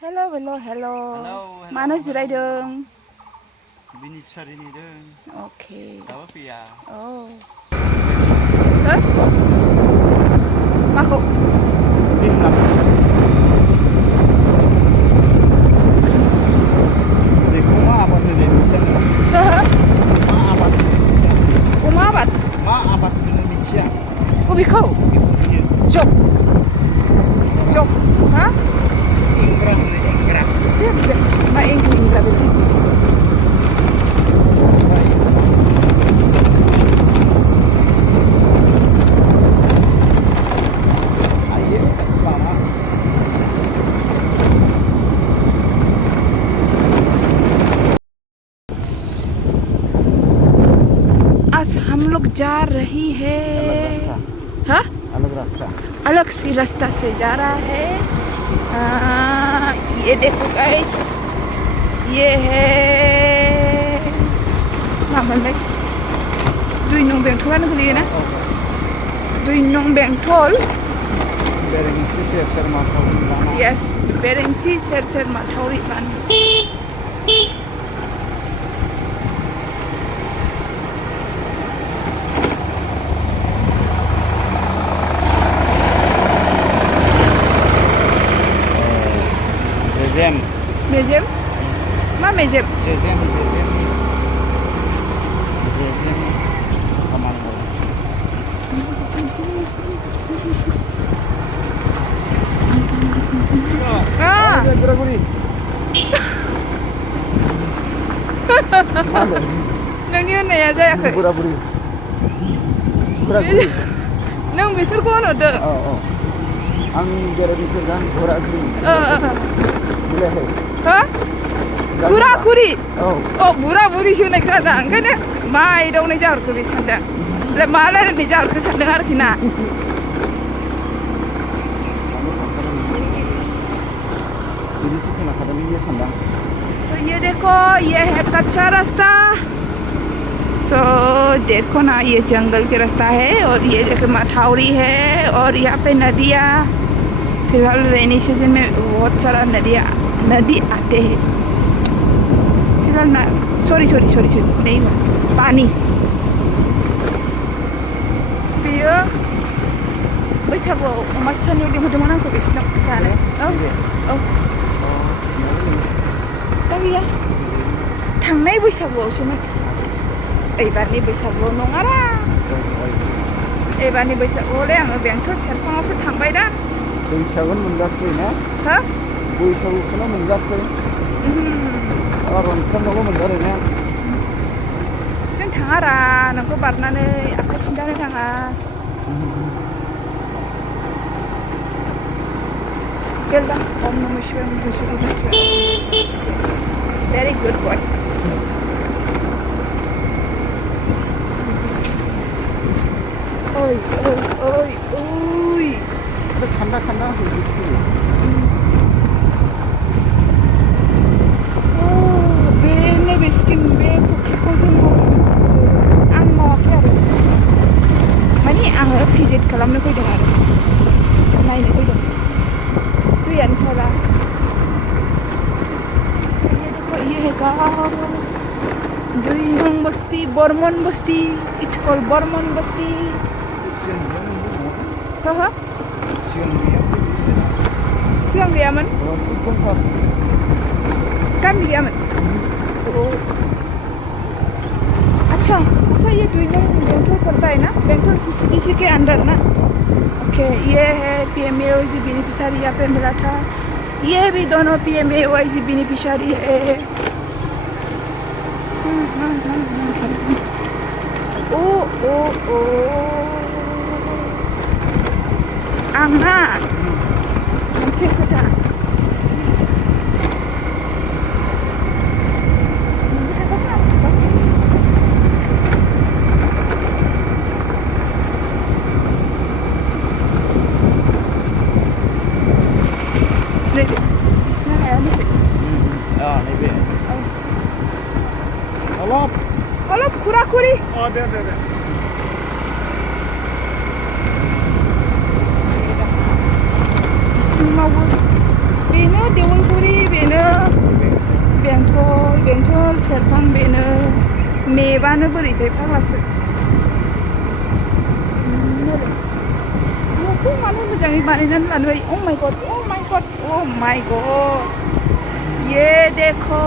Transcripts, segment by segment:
Hello, hello, hello. Hello. Mana jiraidwng? Bini fishery नेदों. Okay. दाबो फैया. Oh. Hah? Maku. Beखौ मा आबाद होनो मिथिया नों? मा आबाद होनो मिथिया? Uma abat? मा आबाद होनो मिथिया? Ubikau? बेखौ फैयो. Jok. Jok. Hah? इंग्रा होनो Ingra. Dia bisa. Ma ingkra betul. Ayo, lama. आज हम लोग जा रही है. हाँ? अलग रास्ता. अलग सी रास्ता से जा रहा है. ये देखो गाइस, ये है मामले 2 नं बेंटलानो गोलैयो ना? 2 नं बेंटल. बेरेंसि सेर माथावरि लामा. Yes, बेरेंसि सेर माथावरि लामा. Jezem. Mejem? Ma mejem? Jezem. Kaman. Ah, Gura-guri. नोंनि होननाया जायाखै. Gura-guri. नों बिसोरखौ होनहरदो. आं बेरायदों गरा-गुरि. बिलायाखै? हा? गुरा-गुरि? औ. Oh, बुरा-बुरिसो होननाय खोनादों. ओंखायनो मा एदावनाय जाहरखो बे सानदों. मा रायलायनाय जाहरखो सानदों आरोखि ना. बिदिसो खोनाखादों बे सानदां. So ये देखो, ये है कच्चा रास्ता. So देखो ना, ये जंगल के रास्ता है और ये देखो मठावरी है और यहाँ पे नदियाँ. फिलहाल रेनी सीजन में बहुत सारा नदी आते हैं. फिलहाल ना, सॉरी नहीं पानी. बेयो बैसागुआव अमा सिथारनायाव लिंहरदोंमोन आंखौ बिसिनाव जानो. औ. दा गैया. थांनाय बैसागुआवसोमोन. एबारनि बैसागुआव नङारा. एबारनि बैसागुआवलाय आङो बेंटल सेरफाङावसो थांबाय दा. बैसागुन मोनजासै ना? हा? बैसागुखौनो मोनजासै. रनसानावल' मोनजादों ना? जों थाङारा, नोंखौ बारनानै आखाइ खिन्थानो थाङा. Gwdan. Om Namah Shivaya. Very good boy. Oi. Khanda. Bene biskin be fukuzun ang mawafi aru. Mani ang visit खालामनो फैदों आरो. नायनो फैदों. दैयानो थाला. ये है गाँव. 2 नं बस्ती, बर्मन बस्ती. It's called Barman Basti. Ha? सिगां गैयामोन? गामि गैयामोन? अच्छा, ये 2 नं बेंटल पड़ता है ना? बेंटल इसी के अंदर ना? ओके, ये है PMAYG बेनिफिशियरी. यहाँ पे मिला था. ये भी दोनों PMAYG बेनिफिशियरी है. ओ आंहा मोनसे खोथा. Isna है नैबे. नैबे. अलप खुरा-खुरि. दे. बिसिमावबो बेनो बेनो देवलगुरि बेनो बेंटल सेरफां बेनो मेबानो बोरैथाय फाग्लासो न'खौ मानो मोजाङै बानायनानै लानो oh my god ये देखो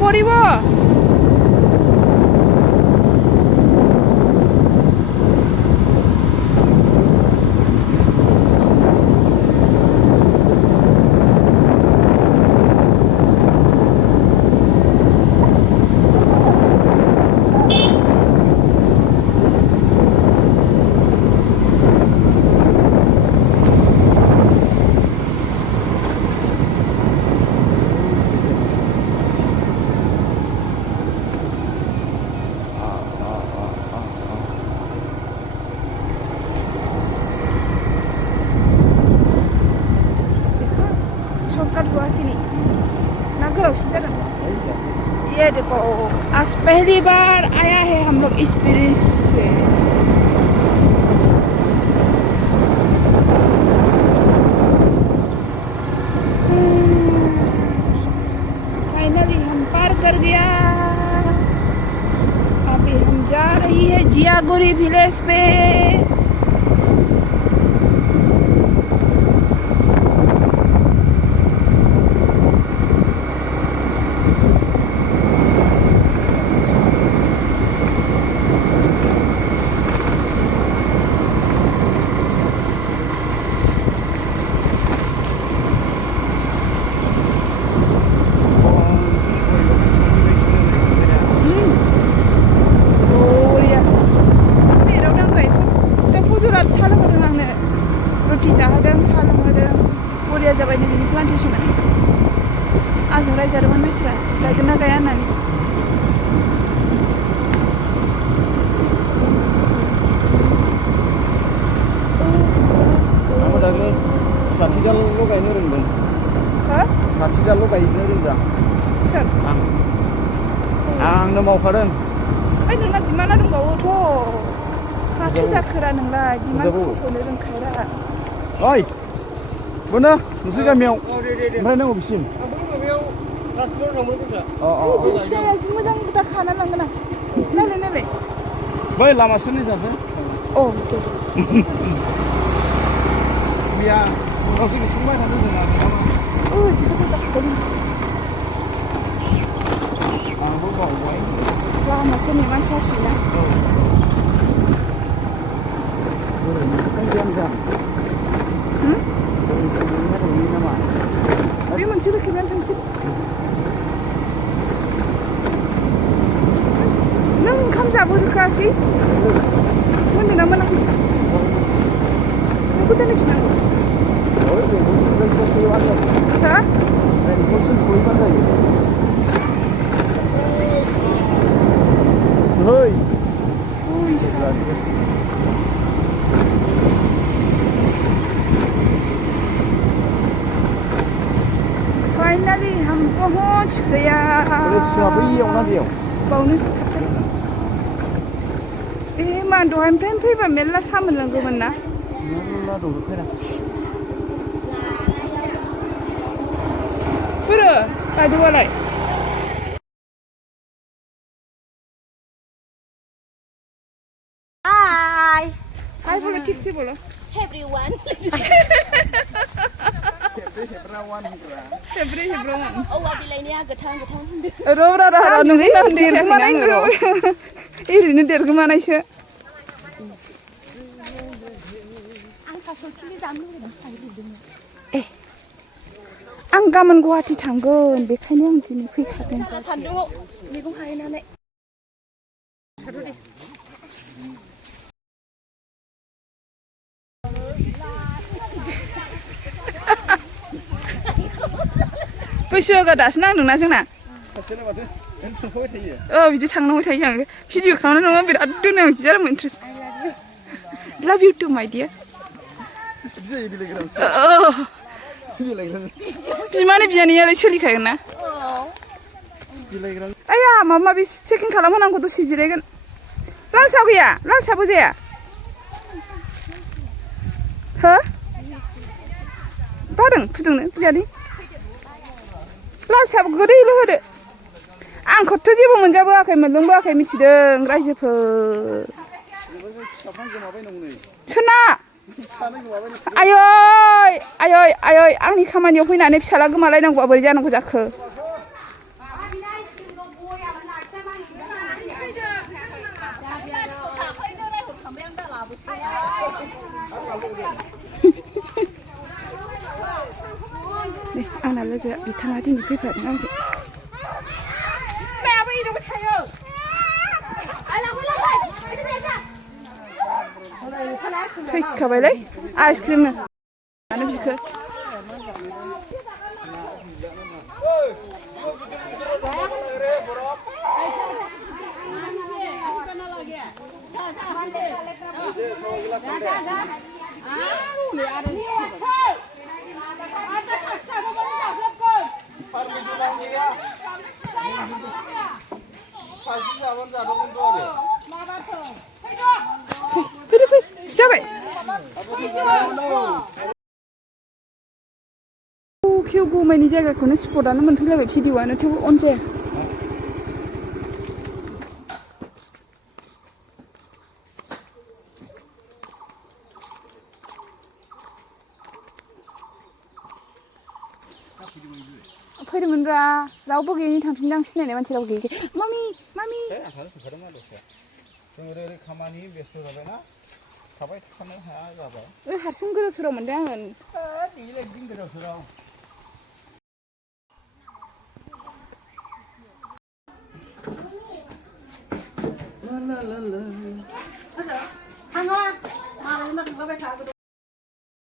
버리버 ये देखो आज पहली बार आया है हम लोग इस ब्रिज से फाइनली हम पार कर गया अभी हम जा रही है जियागुरी विलेज पे आजों रायजादोंमोन मानसिफ्रा गायगोन ना गाया होननानै आंबो दाख्लै साथिदालल' गायनो रोंदों साथिदालल' गायनो रोंदों सोर आंनो मावखादों ओइ नोंना दिमाना दंबावोथ' माथो जाखोरा नोंलाय दिमानखौनो रोंखाया ओइ बोनो नोंसोर गामियाव ओमफ्राय नों अबेसिम फिसाया जि मोजां बुरजा खाना लांगोन आं नायलाय बै लामा सेरनि जादों मैया उनावसो सोंबाय थादों जोंना जि गोथाव जाखादों आंबो बावबाय लामा सेरनि मानसिया सुयोना बे मोनसे रोखोमैनो थांसै नों ओंखाम जाबोजोबखासै मोनदों ना मोनाखै नोंखौ दोनफिननांगौ हा फाइनली हम पहुंच गया बावनो ए मा दहायनिफ्रायनो फैबा मेरला सा मोनलांगौमोन ना बोरो बायद'आलाय हाय बोलो ठीक से बोलो everyone हेब्रावन औवा बिलाइनिया गोथां र' नोंना देरगोमानाय ओरैनो देरगोमानायसो आं थास'खिलि जानो लुबैदों ए आं गाबोन गुवाहाटि थांगोन बेखायनो आं दिनै फैथारदों सान्दुङाव मैगं हाहैनानै बैसोआ दासो नांदोंना जोंना सासेलाय माथो ओरैनो थांफाबाय थायो बिदि थांनांगौ थायो आं भिडिअ खालामनाय नङा बिराद दोनो बिदि जादों इन्ट्रेस्ट लाभ इउ टु माइ डियार बिदि जायो बिलाइग्राम बिलाइग्राम बिमानि बियानैयालाय सोलिखागोन ना बिलाइग्राम आया माबा माबि चेकिं खालामहोनांगौ दसे जिरायगोन लाल साहा गैया लाल साहाबो जाया हो बादों फुदुंनो बियानै लाल साहाबो गोदैल' होदो आंखौथ' जेबो मोनजाबोआखै मोनलोंबोआखै मिथिदों रायजोफोर सोरना आयै आयै आयै आंनि खामानियाव फैनानै फिसाला गोमालायनांगौआ बोरै जानांगौ जाखो आंना लोगोआ बिथाङा दिनै फैफादों आंजों बिमायाबो एदावबाय थायो थैखाबायलै आइसक्रिमनो मानो बिखो जाबाय खेव गमायनि जायगाखौनो स्पटआनो मोनफैलायबाय भिडिअआनो थेवबो अन जाया फैदोंमोनब्रा रावबो गैयैनि थांफिनदां सिनायनाय मानसि रावबो गैयिखाय मामि मामि जों ओरै खामानि बेस्थ' जाबायना थाबाय थानो हाया जाबाय हारसिं गोदाव सोराव मोनदों आङो गोदाव सोराव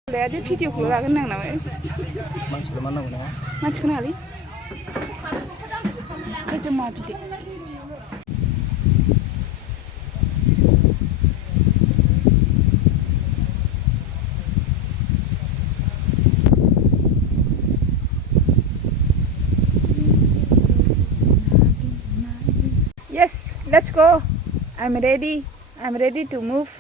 लायादे भिडिअखौल' लागोन आं नामा मानसिखौ मा नांगौ नामा मानसिखौ नाङालै खैजोमा बिदै Yes, let's go. I'm ready to move.